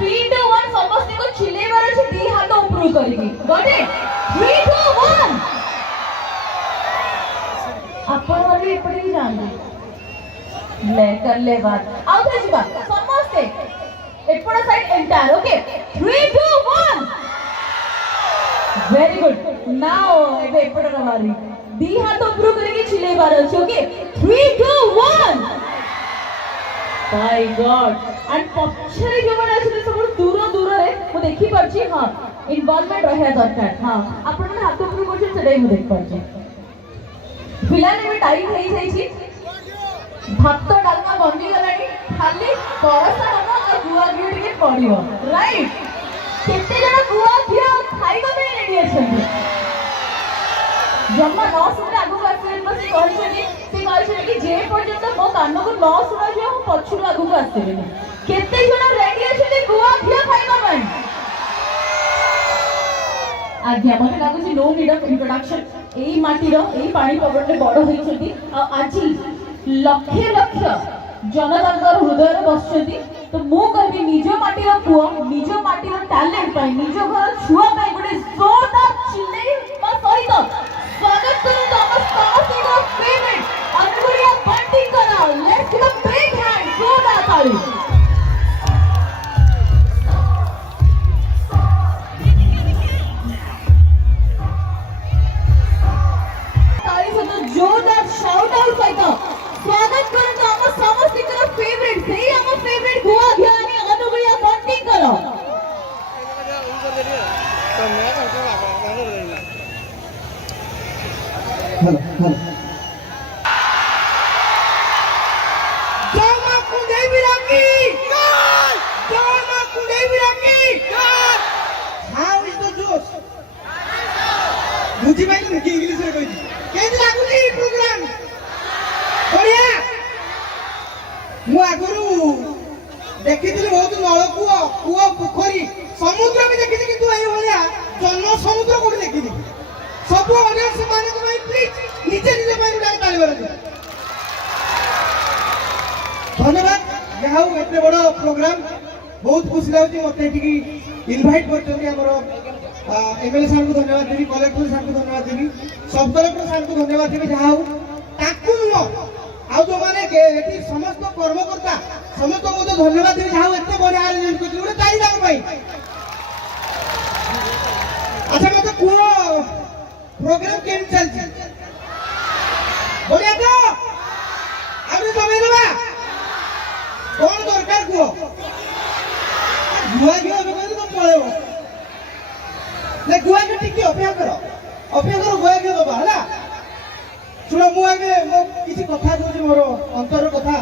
3 2 1 समस्त को चिल्लेबार अछि दी हाथ ऊपर करिकी गॉट इट 3 2 1 अपन वाली एपड़ी जान ले कर ले बात आउ थे जीवा समस्त एपड़ा side entire okay 3 2 1 very good now एबे एपड़ा रवारी दी हाथ ऊपर करिकी चिल्लेबार अछि ओके 3 2 1 बाय गॉड एंड पछरे जो माने आछे सब दूर दूर रे मु देखि परछि हां इन्वॉल्वमेंट रहे दरकार हां आपण माने हाथ ऊपर करछन सेडै मु देख परछि फिलहाल में टाइम हो जाइछि भात डालमा बंदी गलानी खाली परसा हबो और गुआ घिउ टिके पड़िबो राइट केते जण गुआ घिउ खाइबा में रेडी अछन जम्मा 9 सुने आगु आसेन बस कहछन कि जे पर्यंत मो कान को 9 सुना जे हम पछुर आगु आसेन केते जण रेडी अछन गुआ घिउ खाइबा में आज्ञा मते लागु नो नीड ऑफ इंट्रोडक्शन एई माटी रो एई पानी पवन रे बड़ होई छथि आ आजि लक्ष लक्ष जनतांकर हृदय रे बसछथि तो मु कहबी निजो माटी रो पुओ निजो माटी रो टैलेंट पाई निजो घर छुआ पाई गोटे जोरदार चिल्लाई बा सहित स्वागत करू तो समस्त को फेवरेट अनुगुड़िया बंटी करा let's give a big hand जोरदार ताली जोरदार शाउट आउट सहित स्वागत करतो हम समस्त को फेवरेट सेही हम फेवरेट गोवा घियानी अनुगुड़िया बंटी करो हेलो हेलो जामा कुंडे बिराकी जामा कुंडे बिराकी हाउ इज द जोश बुझी पाइल कि इंग्लिश रे कहि केन लागुनी प्रोग्राम बढ़िया मु आगुरु देखिथिली बहुत नळकुआ कुआ पोखरी समुद्र भी देखिथि किंतु एई भलिया जन समुद्र कोड देखिथि सब ऑडियंस माने को भाई प्लीज नीचे नीचे माने डाक ताली बरा धन्यवाद यहां एते बड़ प्रोग्राम बहुत खुशी लाउची मते एठी इनवाइट करछथि हमरो एमएलए साहब को धन्यवाद देवी कलेक्टर साहब को धन्यवाद देवी सब कलेक्टर साहब को धन्यवाद देवी जहाँ हो ताकू नुह आउ जो माने एठी समस्त कर्मकर्ता समस्त को धन्यवाद देवी जहाँ एते बढ़िया आयोजन करछि गोटे ताली दाम भाई अच्छा मते को प्रोग्राम केन चलछि बढ़िया तो आबे समय देबा कोन दरकार को जुआ जुआ तो पळेबो ले गुआ के टिके अपेक्षा करो गुआ के बाबा हला सुनो मु आगे मो किछि कथा कहछि मोर अंतर कथा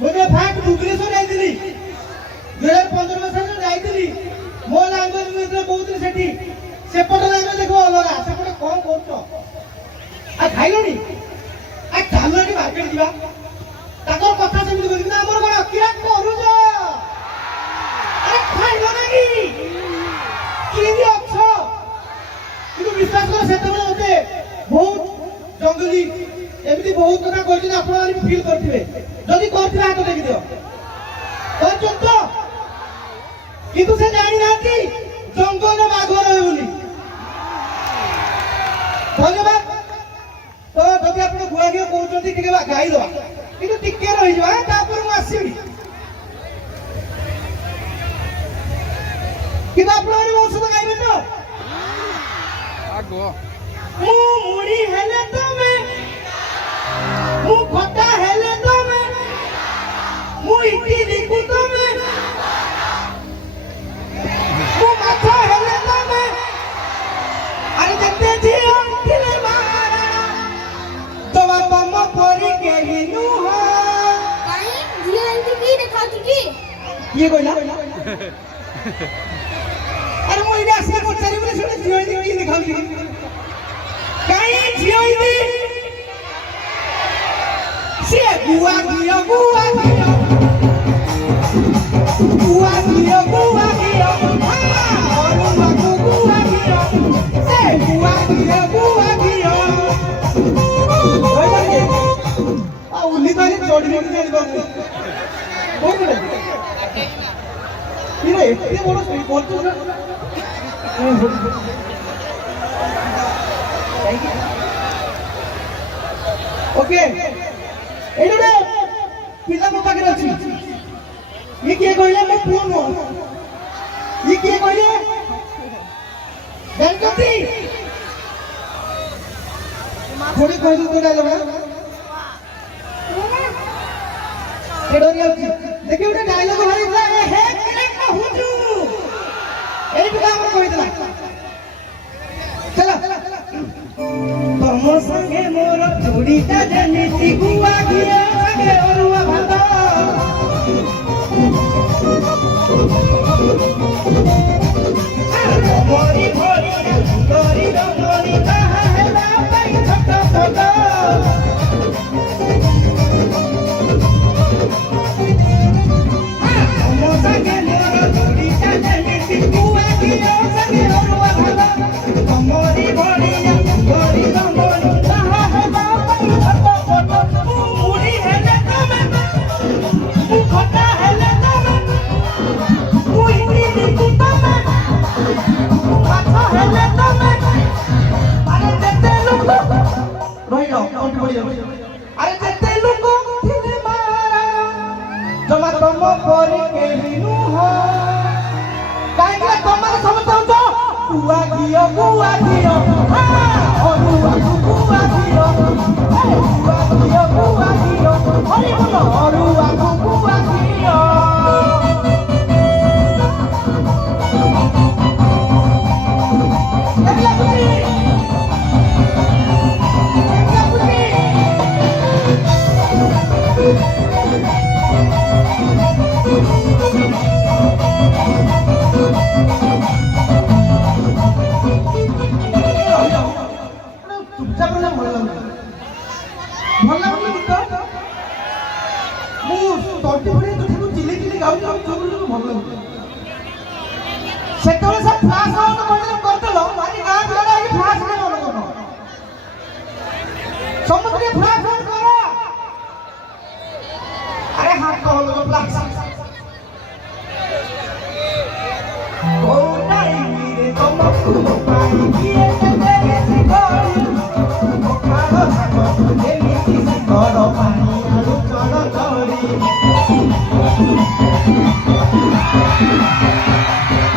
मो जे फास्ट भुवनेश्वर आइतिली 2015 में से जाइतिली मो लैंग्वेज में बहुत सेठी सेपट लैंग्वेज देखो अलगा सेपट कोन करछो आ खाइलोनी आ चालुनी मार्केट दिबा ताकर कथा सेमि कहछि ना हमर कोन किरा करूजो अरे खाइलो नाही किनी अच्छा किंतु विश्वास करो सेते बेले होते बहुत जंगली एमती बहुत कथा कहछि आपण माने फील करथिबे जदी करथिबे हाथ देखि दियो करछन तो किंतु से जानि नाथि जंगल में बाघ रहे बोली धन्यवाद तो जदी आपण गुआ गियो कहउछथि टिके गाई दवा किंतु टिके रहि जवा तापर मु आसीबी किंतु आपण माने औषध गाइबे तो आगो मु मुड़ी हेले तो मैं मु खटा हेले तो मैं मु इटी दिकु तो मैं मु माथा हेले तो मैं अरे जते जियो तिले मारा तो बाबा म परी के हिनु हो काई जियो एंटी की देखाती की ये कोइला अरे मो इने आसे पचारि बोले सुने जियो एंटी की देखाउली काई जियो एंटी से गुआ गियो गुआ गियो गुआ गियो गुआ गियो और मगु गुआ गियो से गुआ गियो गुआ गियो आ उली ताली जोड़ी जोड़ी जानी बाबू बहुत बड़े ଇରେ ଏତେ ବଡ଼ ସ୍ପିଡ୍ କରୁଛୁ ନା ଓକେ ଏଇଠି ଗୋଟେ ପିଲା ମୋ ପାଖରେ ଅଛି ଇଏ କିଏ କହିଲେ ମୋ ପୁଅ ନୁହଁ ଇଏ କିଏ କହିଲେ ଜାଣିଛନ୍ତି थोड़ी कह दो डायलॉग के डोरी आउची देखिए उठे डायलॉग भारी था हे किरे कहूचू एई बिका हमर कहितला चला तम संगे मोर जोड़ीटा जनिति गुआ गिया संगे अरुआ भात मोरी मोरी गोरी रंगोरी कहा है अरे जेते लोग थिले मारा जमा तम परी केही नुह काहे के तमर समझौ छ कुआ गियो हां अरुआ कुआ गियो हरि बोलो अरुआ कुआ गियो अरे हाँ कहो लोग फ्लाश ओ नहीं मेरे तुम पाई किए तेरे से कोई खाना खाना ये नीति से करो पानी आलू चलो चोरी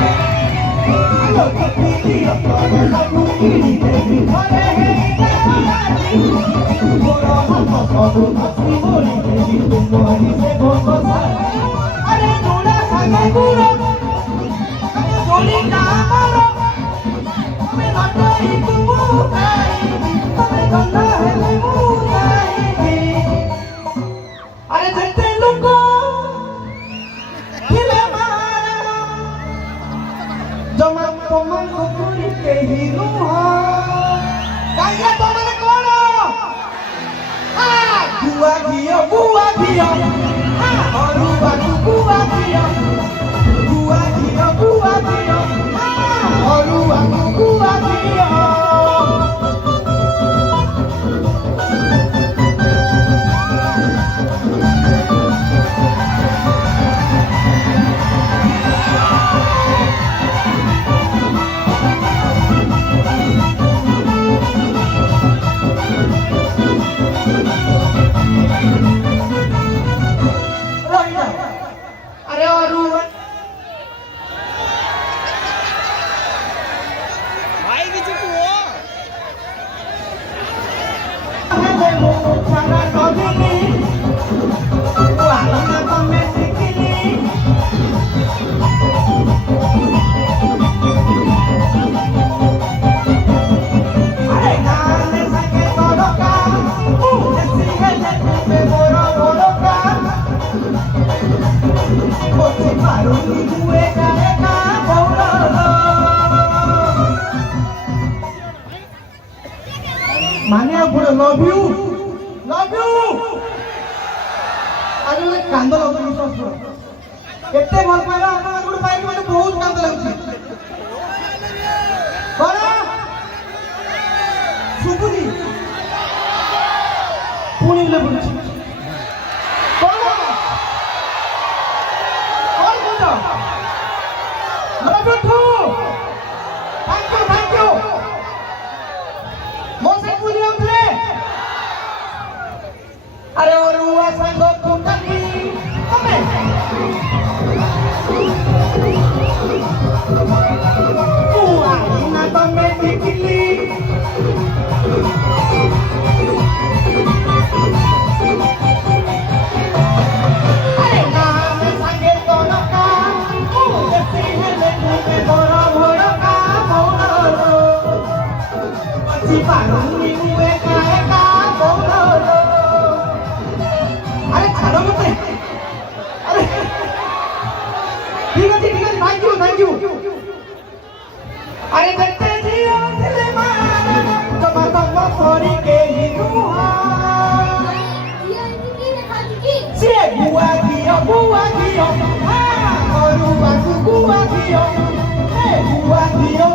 आलो पीली अपना सबू पीली तेरी भरे है गोरा हाथ सबू मस्ती बोली तेरी तुम्हारी से बहुत सारी अरे थोड़ा खाने गुरो जोड़ी ना मारो हमें लटाई कुमुताई हमें गंदा है मुताई अरे जैसे लोगो खिले मारा जमा तमन को पूरी के हीरो काया तमन कोन बुआ गियो अरुआ बुआ गियो अरुआ बुआ गियो अरे अरुआ भाई কিছু কুও सारा कभी वाला ना में सिकली अरे गाने सके तोरो का जैसी है पे बोरो का कोची मारू हुए का बोरो माने पुरो लव यू आज गोटे कांद लगुच विश्वास करो एते भल पाइबा आपण गोटे पाइक माने बहुत कांद लागुची कौन सुबुनी पुणी ले बुझी कौन Number 2. Thank you. Mo sa punyang tle. Are orua sanggo kutaki. Amen. Buhay na pamedikili. Are na sangge tono ka. Desi hele kume boro boro ka boro. Pachi parungi uwe kae ka boro. अरे छाड़ो मत रे अरे ठीक है thank you अरे देखते जियो दिले मार तम फोरी के हिनुहा से बुआ कियो हां और बुआ कियो ए बुआ कियो